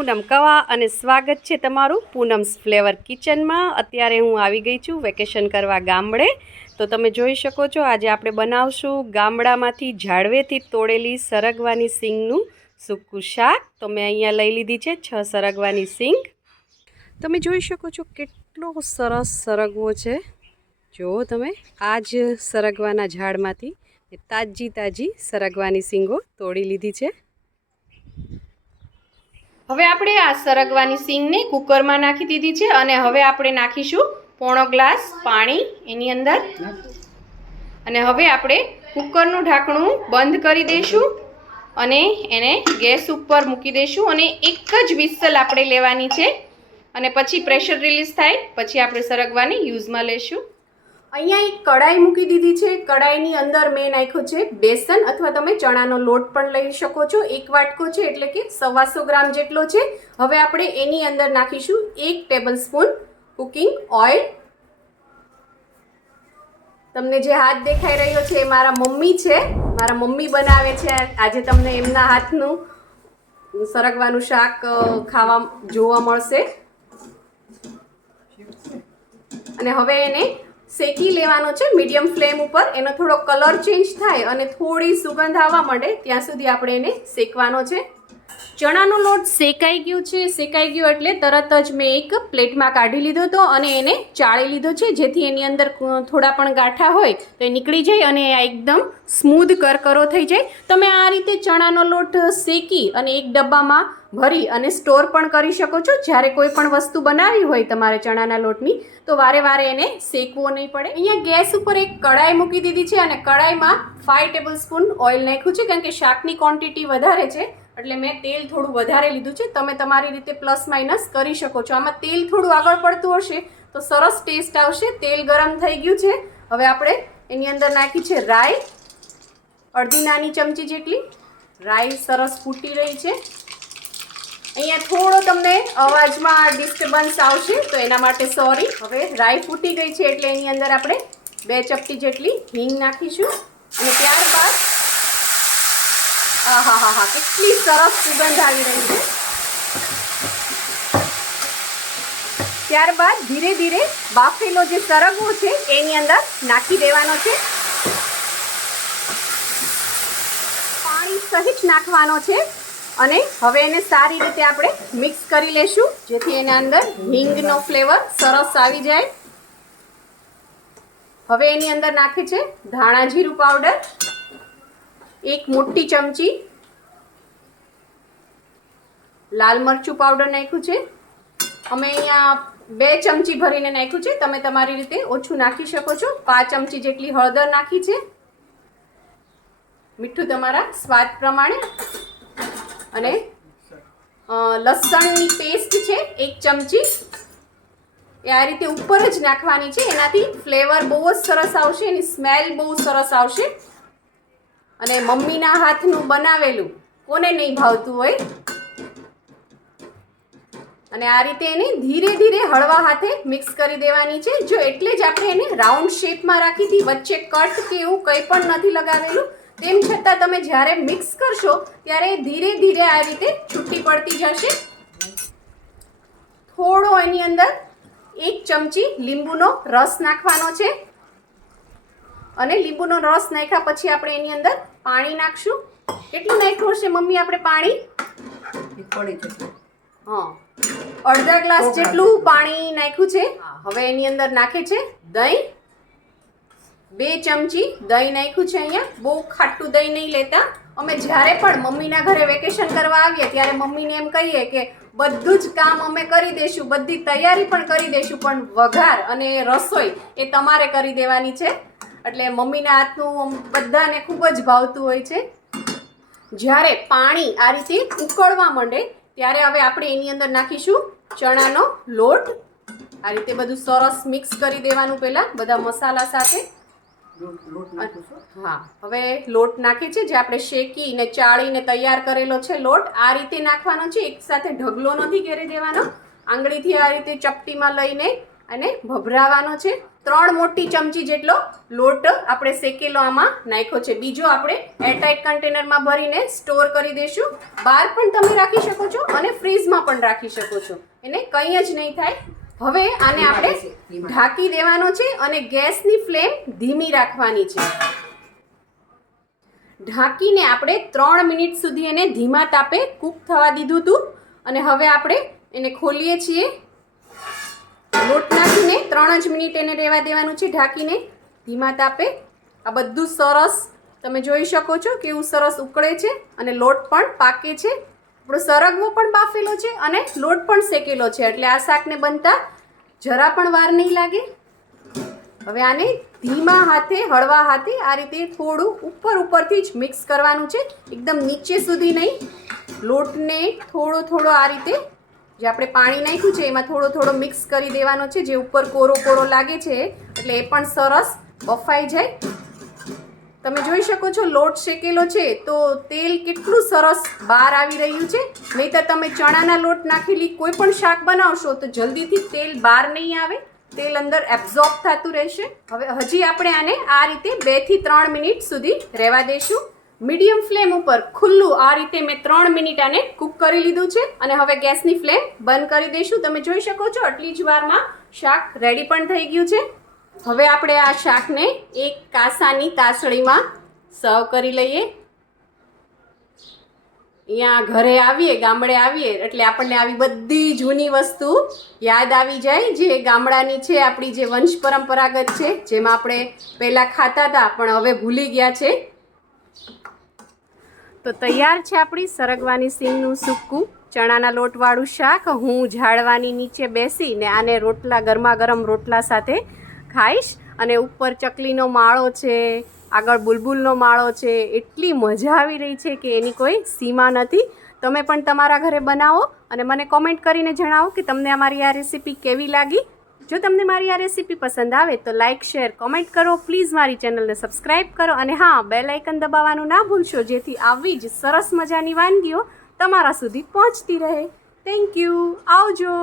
પૂનમ કવા અને સ્વાગત છે તમારું પૂનમ્સ ફ્લેવર કિચનમાં। અત્યારે હું આવી ગઈ છું વેકેશન કરવા ગામડે। તો તમે જોઈ શકો છો આજે આપણે બનાવશું ગામડામાંથી ઝાડવેથી તોડેલી સરગવાની સિંગનું સૂકું શાક। તો મેં અહીંયા લઈ લીધી છે 6 સરગવાની સિંગ। તમે જોઈ શકો છો કેટલો સરસ સરગવો છે। જુઓ તમે આ જ સરગવાના ઝાડમાંથી તાજી સરગવાની સિંગો તોડી લીધી છે। હવે આપણે આ સરગવાની સિંગને કુકરમાં નાખી દીધી છે અને હવે આપણે નાખીશું પોણો ગ્લાસ પાણી એની અંદર અને હવે આપણે કુકરનું ઢાંકણું બંધ કરી દઈશું અને એને ગેસ ઉપર મૂકી દઈશું અને એક જ વિસલ આપણે લેવાની છે અને પછી પ્રેશર રિલીઝ થાય પછી આપણે સરગવાની યુઝમાં લેશું। અહીંયા એક કડાઈ મૂકી દીધી છે। કડાઈની અંદર મેં નાખ્યો છે બેસન અથવા તમે ચણાનો લોટ પણ લઈ શકો છો। 1 વાટકો છે એટલે કે 125 ગ્રામ જેટલો છે। હવે આપણે એની અંદર નાખીશું 1 ટેબલસ્પૂન કુકિંગ ઓઇલ। તમને જે હાથ દેખાઈ રહ્યો છે એ મારા મમ્મી છે। મારા મમ્મી બનાવે છે। આજે તમને એમના હાથનું સરગવાનું શાક ખાવા જોવા મળશે અને હવે એને શેકી લેવાનો છે મીડિયમ ફ્લેમ ઉપર। એનો થોડો કલર ચેન્જ થાય અને થોડી સુગંધ આવવા માંડે ત્યાં સુધી આપણે એને શેકવાનો છે। ચણાનો લોટ શેકાઈ ગયો છે। શેકાઈ ગયો એટલે તરત જ મેં એક પ્લેટમાં કાઢી લીધો હતો અને એને ચાળી લીધો છે જેથી એની અંદર થોડા પણ ગાંઠા હોય તો એ નીકળી જાય અને આ એકદમ સ્મૂધ કરકરો થઈ જાય। તમે આ રીતે ચણાનો લોટ શેકી અને એક ડબ્બામાં ભરી અને સ્ટોર પણ કરી શકો છો। જ્યારે કોઈ પણ વસ્તુ બનાવી હોય તમારે ચણાના લોટની તો વારે વારે એને શેકવો નહીં પડે। અહીંયા ગેસ ઉપર એક કડાઈ મૂકી દીધી છે અને કડાઈમાં 5 ટેબલસ્પૂન ઓઇલ નાખ્યું છે કારણ કે શાકની ક્વોન્ટિટી વધારે છે એટલે મેં તેલ થોડું વધારે લીધું છે। તમે તમારી રીતે પ્લસ માઇનસ કરી શકો છો। આમાં તેલ થોડું આગળ પડતું હશે તો સરસ ટેસ્ટ આવશે। તેલ ગરમ થઈ ગયું છે। હવે આપણે એની અંદર નાખી છે રાઈ, અડધી નાની ચમચી જેટલી રાઈ સરસ ફૂટી રહી છે। અહીંયા થોડો તમને અવાજમાં ડિસ્ટર્બન્સ આવશે તો એના માટે સોરી। હવે રાઈ ફૂટી ગઈ છે એટલે એની અંદર આપણે 2 ચપટી જેટલી હિંગ નાખીશું અને ત્યારબાદ આહાહાહા કેટલી સરસ સુગંધ આવી રહી છે। ત્યારબાદ ધીરે ધીરે બાફેલો જે સરગવો છે એની અંદર નાખી દેવાનો છે। પાણી સહિત નાખવાનો છે અને હવે એને સારી રીતે આપણે મિક્સ કરી લેશું જેથી એના અંદર હિંગનો ફ્લેવર સરસ આવી જાય। હવે એની અંદર નાખે છે ધાણા જીરું પાવડર, 1 મોટી ચમચી લાલ મરચું પાવડર નાખ્યું છે। અમે અહીંયા 2 ચમચી ભરીને નાખ્યું છે। તમે તમારી રીતે ઓછું નાખી શકો છો। 5 ચમચી જેટલી હળદર નાખી છે, મીઠું તમારા સ્વાદ પ્રમાણે અને લસણની પેસ્ટ છે 1 ચમચી એ આ રીતે ઉપર જ નાખવાની છે। એનાથી ફ્લેવર બહુ જ સરસ આવશે, એની સ્મેલ બહુ સરસ આવશે અને મમ્મીના હાથનું બનાવેલું કોને નહીં ભાવતું હોય। અને આ રીતે એને ધીરે ધીરે હળવા હાથે મિક્સ કરી દેવાની છે। જો એટલે જ આપણે એને રાઉન્ડ શેપમાં રાખી હતી, વચ્ચે કટ કે એવું કંઈ પણ નથી લગાવેલું। તેમ છતાં તમે જ્યારે મિક્સ કરશો ત્યારે ધીરે ધીરે આ રીતે છૂટી પડતી જશે। થોડો એની અંદર 1 ચમચી લીંબુનો રસ નાખવાનો છે અને લીંબુનો રસ નાખ્યા પછી આપણે એની અંદર પાણી નાખશું। કેટલું નાખ્યું હશે મમ્મી આપણે પાણી? હા, અડધા ગ્લાસ જેટલું પાણી નાખ્યું છે। હવે એની અંદર નાખે છે દહીં, 2 ચમચી દહીં નાખ્યું છે। અહીંયા બહુ ખાટું દહીં નહીં લેતા। અમે જ્યારે પણ મમ્મીના ઘરે વેકેશન કરવા આવીએ ત્યારે મમ્મીને એમ કહીએ કે બધું જ કામ અમે કરી દઈશું, બધી તૈયારી પણ કરી દઈશું, પણ વઘાર અને રસોઈ એ તમારે કરી દેવાની છે। એટલે મમ્મીના હાથનું બધાને ખૂબ જ ભાવતું હોય છે। જ્યારે પાણી આ રીતે ઉકળવા માંડે ત્યારે હવે આપણે એની અંદર નાખીશું ચણાનો લોટ। આ રીતે બધું સરસ મિક્સ કરી દેવાનું પહેલાં બધા મસાલા સાથે। હા, હવે લોટ નાખે છે જે આપણે શેકીને ચાળીને તૈયાર કરેલો છે લોટ આ રીતે નાખવાનો છે। એક સાથે ઢગલો નથી કરી દેવાનો, આંગળીથી આ રીતે ચપટીમાં લઈને અને ભભરાવાનો છે। 3 મોટી ચમચી જેટલો લોટ આપણે શેકેલો આમાં નાખ્યો છે. બીજો આપણે એરટાઇટ કન્ટેનરમાં ભરીને સ્ટોર કરી દઈશું. બહાર પણ તમે રાખી શકો છો અને ફ્રીઝમાં પણ રાખી શકો છો, એને કંઈ જ નહીં થાય. હવે આને આપણે ઢાંકી દેવાનો છે અને ગેસની ફ્લેમ ધીમી રાખવાની છે. ઢાંકીને આપણે 3 મિનિટ સુધી એને ધીમા તાપે કૂક થવા દીધું હતું અને હવે આપણે એને ખોલીએ છીએ. લોટ નાખીને 3 જ મિનિટ એને રહેવા દેવાનું છે ઢાંકીને ધીમા તાપે. આ બધું સરસ તમે જોઈ શકો છો કેવું સરસ ઉકળે છે અને લોટ પણ પાકે છે. આપણો સરગવો પણ બાફેલો છે અને લોટ પણ શેકેલો છે, એટલે આ શાકને બનતા જરા પણ વાર નહીં લાગે. હવે આને ધીમા હાથે હળવા હાથે આ રીતે થોડું ઉપરથી જ મિક્સ કરવાનું છે, એકદમ નીચે સુધી નહીં. લોટને થોડો આ રીતે જે આપણે પાણી નાખ્યું છે એમાં થોડો મિક્સ કરી દેવાનો છે, જે ઉપર કોરો લાગે છે એટલે એ પણ સરસ બફાઈ જાય. તમે જોઈ શકો છો લોટ શેકેલો છે તો તેલ કેટલું સરસ બહાર આવી રહ્યું છે. નહીંતર તમે ચણાના લોટ નાખેલી કોઈ પણ શાક બનાવશો તો જલ્દીથી તેલ બહાર નહીં આવે, તેલ અંદર એબ્ઝોર્બ થતું રહેશે. હવે હજી આપણે આને આ રીતે 2 થી 3 મિનિટ સુધી રહેવા દઈશું. મીડિયમ ફ્લેમ ઉપર ખુલ્લું આ રીતે મેં 3 મિનિટ આને કૂક કરી લીધું છે અને હવે ગેસની ફ્લેમ બંધ કરી દઈશું. તમે જોઈ શકો છો આટલી જ વારમાં શાક રેડી પણ થઈ ગયું છે. હવે આપણે આ શાકને એક કાસાની તાસળીમાં સર્વ કરી લઈએ. અહીંયા ઘરે આવીએ, ગામડે આવીએ એટલે આપણને આવી બધી જૂની વસ્તુ યાદ આવી જાય જે ગામડાની છે, આપણી જે વંશ પરંપરાગત છે, જેમાં આપણે પહેલાં ખાતા હતા પણ હવે ભૂલી ગયા છે. તો તૈયાર છે આપણી સરગવાની સિંગનું સૂકું ચણાના લોટવાળું શાક. હું ઝાડવાની નીચે બેસીને આને રોટલા ગરમા ગરમ રોટલા સાથે ખાઈશ અને ઉપર ચકલીનો માળો છે, આગળ બુલબુલનો માળો છે. એટલી મજા આવી રહી છે કે એની કોઈ સીમા નથી. તમે પણ તમારા ઘરે બનાવો અને મને કોમેન્ટ કરીને જણાવો કે તમને અમારી આ રેસીપી કેવી લાગી. જો તમને મારી આ રેસીપી પસંદ આવે તો લાઇક, શેર, કોમેન્ટ કરો. પ્લીઝ મારી ચેનલને સબસ્ક્રાઈબ કરો અને હા, બેલ આઇકન દબાવવાનું ના ભૂલશો, જેથી આવી જ સરસ મજાની વાનગીઓ તમારા સુધી પહોંચતી રહે. Thank you. આવજો.